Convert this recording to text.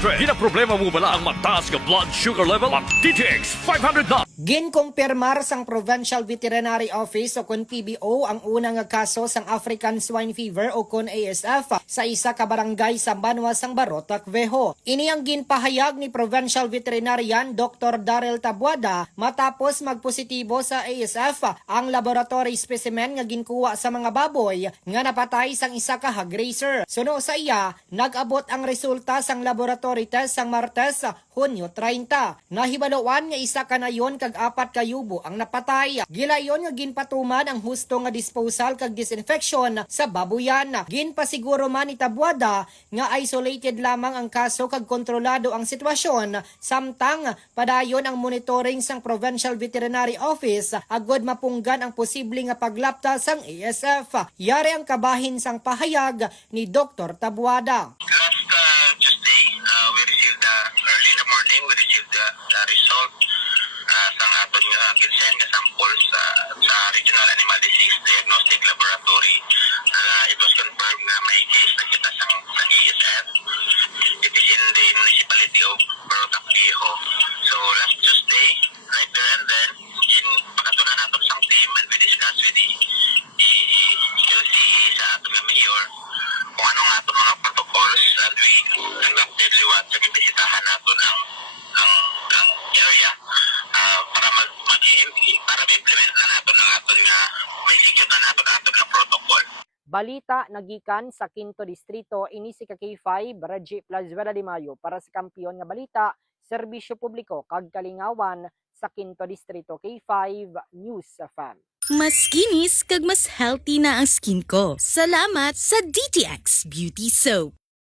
500. Ginaproblema mo bala ang mataas nga blood sugar level? Mag DTX 500 na! Ginkumpirmar sang Provincial Veterinary Office o kun PBO ang unang nga kaso sang African Swine Fever o kun ASF sa isa ka barangay sa Banwa sang Barotac, Vejo. Ini ang ginpahayag ni Provincial Veterinarian Dr. Darrell Tabuada matapos magpositibo sa ASF ang laboratory specimen nga ginkuha sa mga baboy nga napatay sang isa ka hog raiser. Suno sa iya, nag-abot ang resulta sang laboratory test sang Martes, Hunyo 30. Nahibaloan nga isa kanayon kag apat ka yubo ang napatay. Gilayon nga ginpatuman ang husto nga disposal kag disinfection sa babuyan. Ginpasiguro man ni Tabuada nga isolated lamang ang kaso kag kontrolado ang sitwasyon, samtang padayon ang monitoring sang Provincial Veterinary Office agod mapunggan ang posible nga paglapta sang ASF. Yari ang kabahin sang pahayag ni Dr. Tabuada. Last Tuesday, we received early in the morning, we received the result sa aton nga ginseng nga samples sa Regional Animal Disease Diagnostic Laboratory. It was confirmed na may case na kita sa ASF. It is in the municipality of Barotac, Vejo. So last Tuesday, right there and then, pakatunan natin sang team and we discussed with the LCE sa aton nga mayor kung ano nga aton mga protocols, and we conducted liwat sa bisitahan natin ang area para ma-implement na natin ang aton nga may secure na natin ang aton nga protocol. Balita nagikan sa Quinto Distrito, ini si K5 Reggie Plazuela de Mayo para sa kampiyon nga balita, serbisyo publiko kag kalingawan sa Quinto Distrito. K5 News Fan. Mas kinis kag mas healthy na ang skin ko. Salamat sa DTX Beauty Soap.